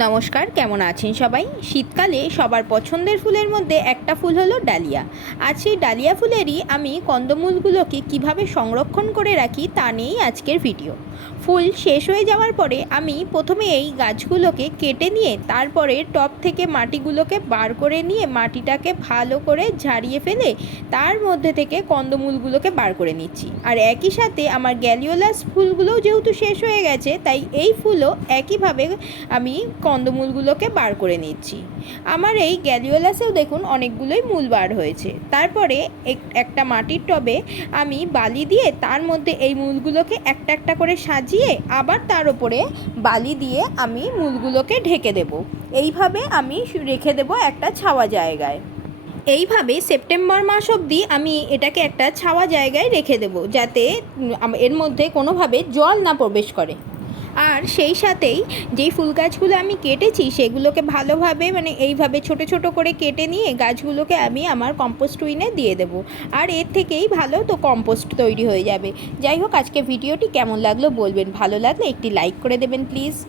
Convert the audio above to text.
নমস্কার, কেমন আছেন সবাই? শীতকালে সবার পছন্দের ফুলের মধ্যে একটা ফুল হলো ডালিয়া। আজ সেই ডালিয়া ফুলেরই আমি কন্দমূলগুলোকে কীভাবে সংরক্ষণ করে রাখি তা নিয়েই আজকের ভিডিও। ফুল শেষ হয়ে যাওয়ার পরে আমি প্রথমে এই গাছগুলোকে কেটে নিয়ে তারপরে টপ থেকে মাটিগুলোকে বার করে নিয়ে মাটিটাকে ভালো করে ঝাড়িয়ে ফেলে তার মধ্যে থেকে কন্দমূলগুলোকে বার করে নিচ্ছি। আর একই সাথে আমার গ্যালিওলাস ফুলগুলোও যেহেতু শেষ হয়ে গেছে, তাই এই ফুলও একইভাবে আমি কন্দমূলগুলোকে বার করে নিচ্ছি। আমার এই গ্যালিওলাসেও দেখুন অনেকগুলোই মূল বার হয়েছে। তারপরে এক- একটা মাটির টবে আমি বালি দিয়ে তার মধ্যে এই মূলগুলোকে একটা একটা করে সাজিয়ে আবার তার উপরে বালি দিয়ে আমি মূলগুলোকে ঢেকে দেব। এইভাবে আমি রেখে দেব একটা ছাওয়া জায়গায়। এইভাবে সেপ্টেম্বর মাস অবধি আমি এটাকে একটা ছাওয়া জায়গায় রেখে দেব যাতে এর মধ্যে কোনোভাবে জল না প্রবেশ করে। আর সেই সাথেই যেই ফুল গাছগুলো আমি কেটেছি, সেগুলোকে ভালোভাবে মানে এইভাবে ছোট ছোট করে কেটে নিয়ে গাছগুলোকে আমি আমার কম্পোস্ট উইনে দিয়ে দেবো। আর এর থেকেই ভালো তো কম্পোস্ট তৈরি হয়ে যাবে। যাই হোক আজকে ভিডিওটি কেমন লাগল বলবেন। ভালো লাগলে একটি লাইক করে দেবেন প্লিজ